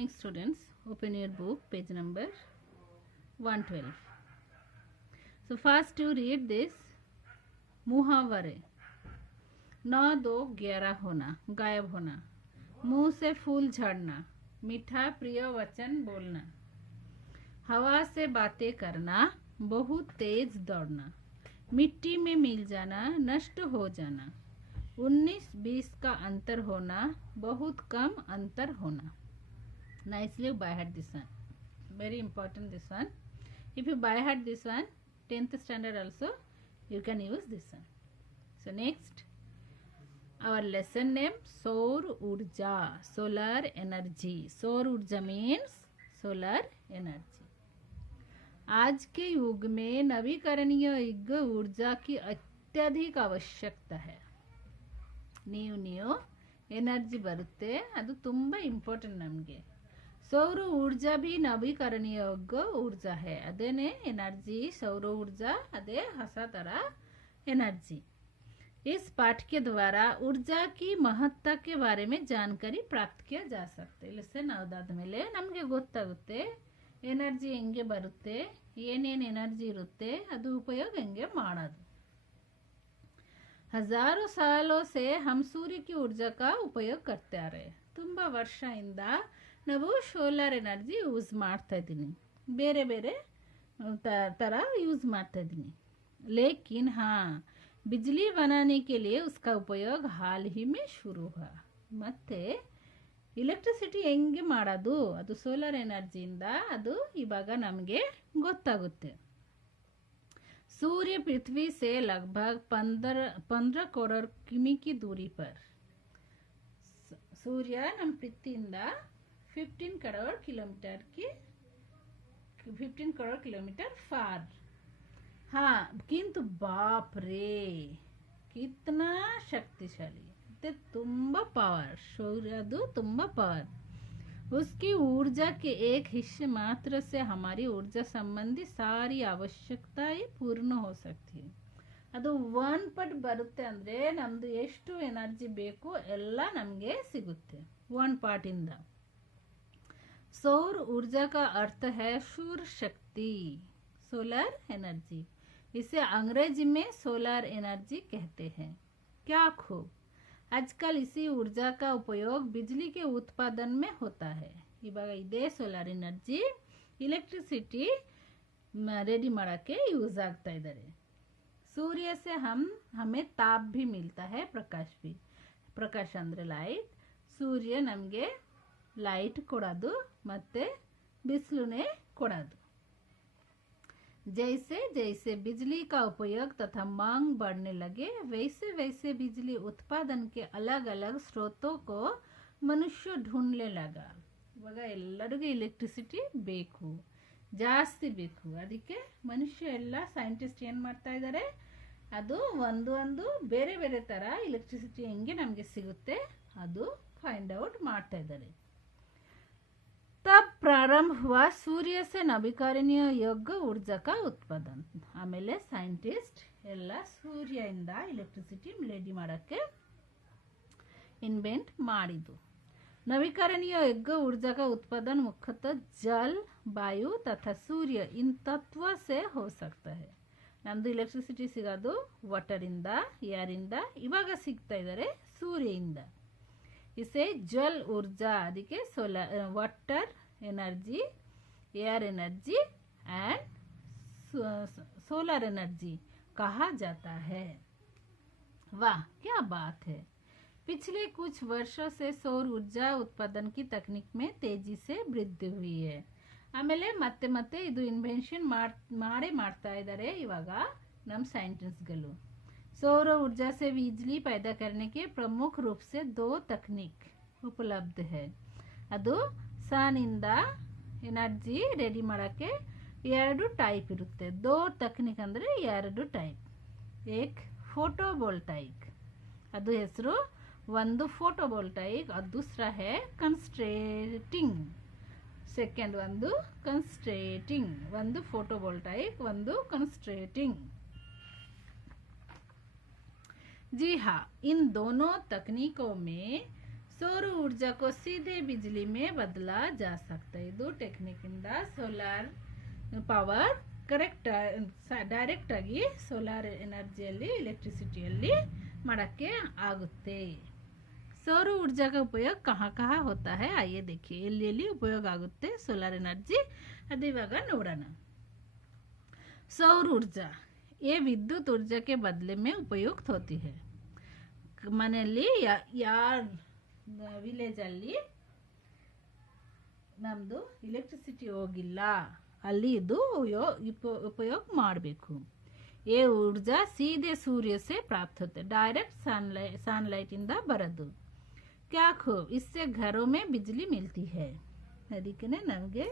morning, students. Open your book, page number 112. So first you read this मुहावरे. 9 2 11 होना, गायब होना, मुंह से फूल झड़ना, मीठा प्रिय वचन बोलना, हवा से बातें करना, बहुत तेज दौड़ना, मिट्टी में मिल जाना, नष्ट हो जाना, 19-20 का अंतर होना, बहुत कम अंतर होना. Nicely by heart this one. Very important this one. If you by heart this one, 10th standard also, you can use this one. So next, our lesson name, Saur Urja, solar energy. Saur Urja means solar energy. आज के युग में नवीकरणीय ऊर्जा की अत्यधिक आवश्यकता है. न्यू एनर्जी ಬರುತ್ತೆ, ಅದು ತುಂಬ ಇಂಪಾರ್ಟೆಂಟ್ ನಮಗೆ. सौर ऊर्जा भी नवीकरणीय ऊर्जा है. अदेने एनर्जी सौर ऊर्जा अदे हसा तरह एनर्जी. इस पाठ के द्वारा ऊर्जा की महत्ता के बारे में जानकारी प्राप्त किया जा सकते. ಇಲ್ಲಸೆ ನಾವದಾದ ಮೇಲೆ ನಮಗೆ ಗೊತ್ತಾಗುತ್ತೆ ಎನರ್ಜಿ ಹೆಂಗೆ ಬರುತ್ತೆ, ಏನೇನು ಎನರ್ಜಿ ಇರುತ್ತೆ, ಅದು ಉಪಯೋಗ ಹೆಂಗೆ ಮಾಡೋದು. हजारों सालों से हम सूर्य की ऊर्जा का उपयोग करते आ रहे. ತುಂಬ ವರ್ಷದಿಂದ ನಾವು ಸೋಲಾರ್ ಎನರ್ಜಿ ಯೂಸ್ ಮಾಡ್ತಾ ಇದ್ದೀನಿ, ಬೇರೆ ಬೇರೆ ಥರ ಯೂಸ್ ಮಾಡ್ತಾ ಇದ್ದೀನಿ. लेकिन हाँ, बिजली बनाने के लिए उसका उपयोग हाल ही में शुरू हुआ. ಮತ್ತೆ ಇಲೆಕ್ಟ್ರಿಸಿಟಿ ಹೆಂಗೆ ಮಾಡೋದು, ಅದು ಸೋಲಾರ್ ಎನರ್ಜಿಯಿಂದ ಅದು ಇವಾಗ ನಮಗೆ ಗೊತ್ತಾಗುತ್ತೆ. सूर्य पृथ्वी से लगभग 15 करोड़ किमी की दूरी पर. सूर्य ನಮ್ಮ ಪೃಥ್ವಿಯಿಂದ 15 करोड़ किलोमीटर फार. हाँ, किंतु बाप रे कितना शक्तिशाली, ತುಂಬಾ पावर. सूर्यದು ತುಂಬಾ पावर. उसकी ऊर्जा के एक हिस्से मात्र से हमारी ऊर्जा संबंधी सारी आवश्यकताएं पूर्ण हो सकती है. ಅದು 1 ಪಟ್ ಬರುತ್ತೆ ಅಂದರೆ ನಮ್ಮದು ಎಷ್ಟು ಎನರ್ಜಿ ಬೇಕು ಎಲ್ಲ ನಮಗೆ ಸಿಗುತ್ತೆ 1 पार्ट ಇಂದ. सौर ऊर्जा का अर्थ है सूर्य शक्ति, सोलर एनर्जी. इसे अंग्रेजी में सोलर एनर्जी कहते हैं. क्या खूब. आजकल इसी ऊर्जा का उपयोग बिजली के उत्पादन में होता है. इवाग इदे सोलर एनर्जी इलेक्ट्रिसिटी रेडी ಮಾಡೋಕ್ಕೆ ಯೂಸ್ ಆಗ್ತಾ ಇದ್ದಾರೆ. सूर्य से हमें ताप भी मिलता है, प्रकाश ಅಂದ್ರೆ ಲೈಟ್. ಸೂರ್ಯ ನಮಗೆ ಲೈಟ್ ಕೊಡೋದು ಮತ್ತೆ ಬಿಸಿಲುನೇ ಕೊಡೋದು. जैसे जैसे बिजली का उपयोग तथा मांग बढ़ने लगे, वैसे वैसे बिजली उत्पादन के अलग अलग स्रोतों को मनुष्य ढूंढने लगा. ಇವಾಗ ಎಲ್ಲರಿಗೂ ಎಲೆಕ್ಟ್ರಿಸಿಟಿ ಬೇಕು, ಜಾಸ್ತಿ ಬೇಕು. ಅದಕ್ಕೆ ಮನುಷ್ಯ ಎಲ್ಲ ಸೈಂಟಿಸ್ಟ್ ಏನು ಮಾಡ್ತಾ ಇದ್ದಾರೆ, ಅದು ಒಂದು ಬೇರೆ ಬೇರೆ ಥರ ಎಲೆಕ್ಟ್ರಿಸಿಟಿ ಹೆಂಗೆ ನಮಗೆ ಸಿಗುತ್ತೆ ಅದು ಫೈಂಡ್ ಔಟ್ ಮಾಡ್ತಾ ಇದ್ದಾರೆ. तब प्रारंभ हुआ सूर्य से नवीकरणीय योग्य ऊर्जा का उत्पादन. ಆಮೇಲೆ ಸೈಂಟಿಸ್ಟ್ ಎಲ್ಲ ಸೂರ್ಯದಿಂದ ಎಲೆಕ್ಟ್ರಿಸಿಟಿ ರೆಡಿ ಮಾಡೋಕ್ಕೆ ಇನ್ವೆಂಟ್ ಮಾಡಿದ್ದು. नवीकरणीय योग्य ऊर्जा का उत्पादन मुख्यतः जल, वायु तथा सूर्य इन तत्व से हो सकता है. ನಮ್ಮದು ಎಲೆಕ್ಟ್ರಿಸಿಟಿ ಸಿಗೋದು ವಾಟರಿಂದ, ಏರಿಂದ, ಇವಾಗ ಸಿಗ್ತಾ ಇದ್ದಾರೆ ಸೂರ್ಯದಿಂದ. इसे जल ऊर्जा ಅದಕ್ಕೆ water energy, air energy and solar energy कहा जाता है. वाह क्या बात है. पिछले कुछ वर्षों से सौर ऊर्जा उत्पादन की तकनीक में तेजी से वृद्धि हुई है. ಆಮೇಲೆ ಮತ್ತೆ ಇದು ಇನ್ವೆನ್ಷನ್ ಮಾಡ್ತಾ ಇದ್ದಾರೆ ಇವಾಗ ನಮ್ಮ ಸೈಂಟಿಸ್ಟ್ಗಳು. सौर ऊर्जा से बिजली पैदा करने के प्रमुख रूप से 2 तकनीक उपलब्ध है. ಅದು ಸನ್ನಿಂದ ಎನರ್ಜಿ ರೆಡಿ ಮಾಡೋಕ್ಕೆ 2 ಟೈಪ್ ಇರುತ್ತೆ. 2 ತಕ್ನಿಕ್ ಅಂದರೆ 2 ಟೈಪ್. ಏಕ್ ಫೋಟೋವೋಲ್ಟಾಯಿಕ್, ಅದು ಹೆಸರು. ಒಂದು ಫೋಟೋವೋಲ್ಟಾಯಿಕ್, ಅದು दूसरा है कंस्ट्रेटिंग. ಸೆಕೆಂಡ್ ಒಂದು कंस्ट्रेटिंग. ಒಂದು ಫೋಟೋವೋಲ್ಟಾಯಿಕ್, ಒಂದು कंस्ट्रेटिंग. जी हाँ, इन दोनों तकनीकों में सौर ऊर्जा को सीधे बिजली में बदला जा सकता है. ಇದು ಟೆಕ್ನಿಕ್ ಇಂದ ಸೋಲಾರ್ ಪವರ್ ಕರೆಕ್ಟ್ ಡೈರೆಕ್ಟ್ ಆಗಿ ಸೋಲಾರ್ ಎನರ್ಜಿಯಲ್ಲಿ ಎಲೆಕ್ಟ್ರಿಸಿಟಿಯಲ್ಲಿ ಮಾಡೋಕ್ಕೆ ಆಗುತ್ತೆ. सौर ऊर्जा का उपयोग कहाँ कहाँ होता है आइए देखिए. ಎಲ್ಲಿ ಉಪಯೋಗ ಆಗುತ್ತೆ ಸೋಲಾರ್ ಎನರ್ಜಿ ಅದು ಇವಾಗ ನೋಡೋಣ. सौर ऊर्जा ये विद्युत ऊर्जा के बदले में उपयुक्त होती है. ಮನೆಯಲ್ಲಿ ಯಾರ್ ವಿಲೇಜಲ್ಲಿ ನಮ್ಮದು ಇಲೆಕ್ಟ್ರಿಸಿಟಿ ಹೋಗಿಲ್ಲ ಅಲ್ಲಿ ಇದು ಉಪಯೋಗ ಮಾಡಬೇಕು. ये ऊर्जा सीधे सूर्य से प्राप्त होते डायरेक्ट सनलाइट इंदा बरದು. क्या खूब इससे घरों में बिजली मिलती है. ಅದಕ್ಕೆ ನಮಗೆ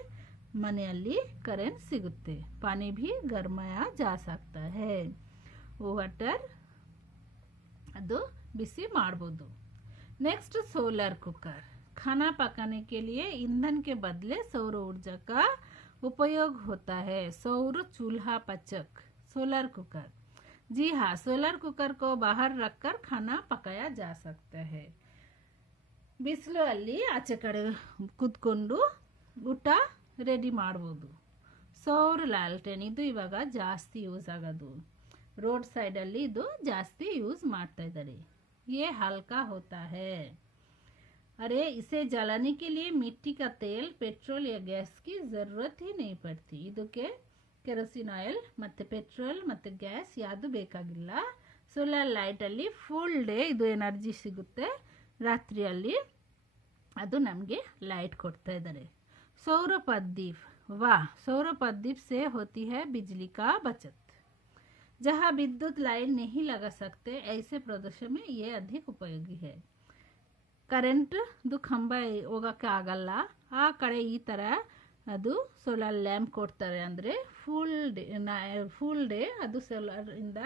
ಮನೆಯಲ್ಲಿ ಕರೆಂಟ್ ಸಿಗುತ್ತೆ. पानी भी गरमाया जा सकता है. ವಾಟರ್ ಅದು ಬಿಸಿ ಮಾಡಬಹುದು. Next solar cooker. खाना पकाने के लिए ईंधन के बदले सौर ऊर्जा का उपयोग होता है. सौर चूल्हा पचक सोलर कुकर. जी हाँ, सोलर कुकर को बाहर रखकर खाना पकाया जा सकता है. ಬಿಸಿಲು ಅಲ್ಲಿ ಆಚೆ ಕಡೆ ಕುತ್ಕೊಂಡು ಊಟ ರೆಡಿ ಮಾಡ್ಬೋದು. ಸೌರ್ ಲಾಲ್ಟೇನ್ ಇದು ಇವಾಗ ಜಾಸ್ತಿ ಯೂಸ್ ಆಗೋದು. ರೋಡ್ ಸೈಡಲ್ಲಿ ಇದು ಜಾಸ್ತಿ ಯೂಸ್ ಮಾಡ್ತಾ ಇದ್ದಾರೆ. ये हल्का होता है. अरे इसे जलाने के लिए मिट्टी का तेल पेट्रोल या गैस की ज़रूरत ही नहीं पड़ती. ಇದಕ್ಕೆ ಕೆರೋಸಿನ್ ಆಯಿಲ್ ಮತ್ತು ಪೆಟ್ರೋಲ್ ಮತ್ತು ಗ್ಯಾಸ್ ಯಾವುದು ಬೇಕಾಗಿಲ್ಲ. ಸೋಲಾರ್ ಲೈಟಲ್ಲಿ ಫುಲ್ ಡೇ ಇದು ಎನರ್ಜಿ ಸಿಗುತ್ತೆ. ರಾತ್ರಿಯಲ್ಲಿ ಅದು ನಮಗೆ ಲೈಟ್ ಕೊಡ್ತಾ ಇದ್ದಾರೆ. सौर पद्दीप. वाह, सौर पद्दीप से होती है बिजली का बचत. जहाँ विद्युत लाइन नहीं लगा सकते ऐसे प्रदेशों में ये अधिक उपयोगी है. ಕರೆಂಟ್ ಕಂಬ ಹೋಗೋಕ್ಕೆ ಆಗಲ್ಲ ಆ ಕಡೆ ಈ ಥರ ಅದು ಸೋಲಾರ್ ಲ್ಯಾಂಪ್ ಕೊಡ್ತಾರೆ. ಅಂದರೆ ಫುಲ್ ಡೇ ಅದು ಸೋಲಾರಿಂದ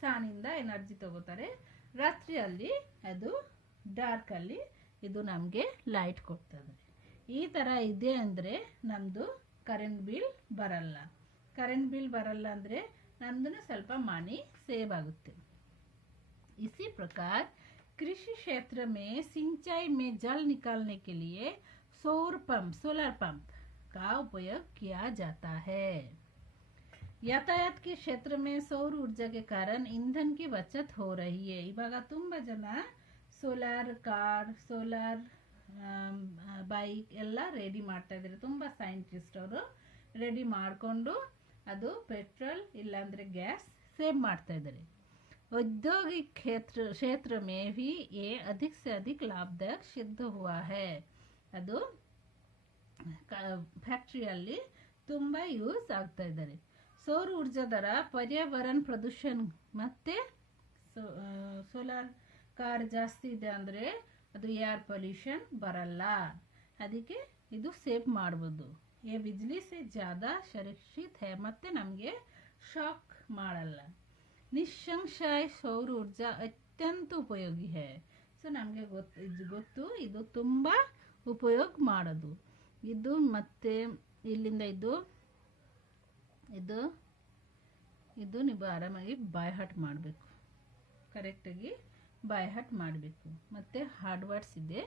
ಸಾನಿಂದ ಎನರ್ಜಿ ತಗೋತಾರೆ. ರಾತ್ರಿಯಲ್ಲಿ ಅದು ಡಾರ್ಕಲ್ಲಿ ಇದು ನಮಗೆ ಲೈಟ್ ಕೊಡ್ತದೆ. ಈ ಥರ ಇದೆ ಅಂದರೆ ನಮ್ಮದು ಕರೆಂಟ್ ಬಿಲ್ ಬರಲ್ಲ. ಕರೆಂಟ್ ಬಿಲ್ ಬರಲ್ಲ ಅಂದರೆ ನಮ್ಮದು ಸ್ವಲ್ಪ ಮನಿ ಸೇವ್ ಆಗುತ್ತೆ. इसी प्रकार कृषि क्षेत्र में सिंचाई में जल निकालने के लिए सोलर पंप का उपयोग किया जाता है. यातायात के क्षेत्र में सौर ऊर्जा के कारण ईंधन की बचत हो रही है. इवाग ತುಂಬ ಜನ ಸೋಲಾರ್ ಕಾರ್ ಸೋಲಾರ್ ಬೈಕ್ ಎಲ್ಲ ರೆಡಿ ಮಾಡ್ತಾ ಇದ್ದಾರೆ. ತುಂಬ ಸೈಂಟಿಸ್ಟ್ ಅವರು ರೆಡಿ ಮಾಡಿಕೊಂಡು ಅದು ಪೆಟ್ರೋಲ್ ಇಲ್ಲಾಂದರೆ ಗ್ಯಾಸ್ ಸೇವ್ ಮಾಡ್ತಾ ಇದ್ದಾರೆ. औद्योगिक क्षेत्र में भी ये अधिक से अधिक लाभदायक सिद्ध हुआ है. ಅದು ಫ್ಯಾಕ್ಟ್ರಿಯಲ್ಲಿ ತುಂಬ ಯೂಸ್ ಆಗ್ತಾ ಇದ್ದಾರೆ. ಸೌರ ऊर्जा ದರ ಪರ್ಯಾವರಣ ಪ್ರದೂಷಣ ಮತ್ತು ಸೋಲಾರ್ ಕಾರ್ ಜಾಸ್ತಿ ಇದೆ ಅಂದರೆ ಅದು ಏರ್ ಪೊಲ್ಯೂಷನ್ ಬರಲ್ಲ. ಅದಕ್ಕೆ ಇದು ಸೇವ್ ಮಾಡ್ಬೋದು. ये बिजली से ज़्यादा सुरक्षित है ಮತ್ತು ನಮಗೆ ಶಾಕ್ ಮಾಡಲ್ಲ. ನಿಸ್ಸಂಶಯ ಸೌರ ऊर्जा ಅತ್ಯಂತ ಉಪಯೋಗಿ है. ಸೊ ನಮಗೆ ಗೊತ್ತು ಇದು ತುಂಬ ಉಪಯೋಗ ಮಾಡೋದು. ಇದು ಮತ್ತು ಇಲ್ಲಿಂದ ಇದು ಇದು ಇದು ನೀವು ಆರಾಮಾಗಿ ಬಾಯ್ ಹಾಟ್ ಮಾಡಬೇಕು. ಕರೆಕ್ಟಾಗಿ ಬಾಯ್ ಹಾಟ್ ಮಾಡಬೇಕು. ಮತ್ತು ಹಾರ್ಡ್ ವರ್ಡ್ಸ್ ಇದೆ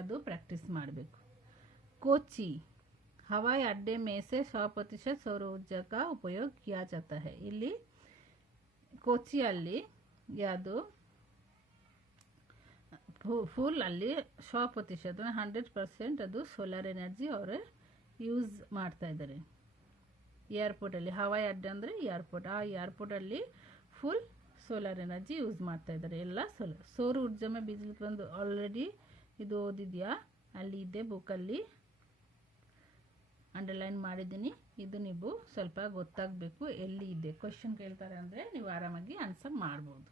ಅದು ಪ್ರಾಕ್ಟೀಸ್ ಮಾಡಬೇಕು. कोची हवाई अड्डे में से 100% सौर ऊर्जा का उपयोग किया जाता है. ಇಲ್ಲಿ ಕೋಚಿಯಲ್ಲಿ ಯಾವುದು ಫುಲ್ ಅಲ್ಲಿ 100% 100% ಅದು ಸೋಲಾರ್ ಎನರ್ಜಿ ಅವರು ಯೂಸ್ ಮಾಡ್ತಾ ಇದ್ದಾರೆ. ಏರ್ಪೋರ್ಟಲ್ಲಿ ಹವಾಯಿ ಅಡ್ಡೆ ಅಂದರೆ ಏರ್ಪೋರ್ಟ್, ಆ ಏರ್ಪೋರ್ಟಲ್ಲಿ ಫುಲ್ ಸೋಲಾರ್ ಎನರ್ಜಿ ಯೂಸ್ ಮಾಡ್ತಾ ಇದ್ದಾರೆ. ಎಲ್ಲ ಸೌರ ऊर्जा में बिजली ಬಂದು ಆಲ್ರೆಡಿ ಇದು ಓದಿದೆಯಾ ಅಲ್ಲಿ ಇದೆ ಬುಕ್ಕಲ್ಲಿ ಅಂಡರ್ಲೈನ್ ಮಾಡಿದ್ದೀನಿ. ಇದು ನೀವು ಸ್ವಲ್ಪ ಗೊತ್ತಾಗಬೇಕು ಎಲ್ಲಿ ಇದೆ. ಕ್ವೆಶ್ಚನ್ ಕೇಳ್ತಾರೆ ಅಂದರೆ ನೀವು ಆರಾಮಾಗಿ ಆನ್ಸರ್ ಮಾಡ್ಬೋದು.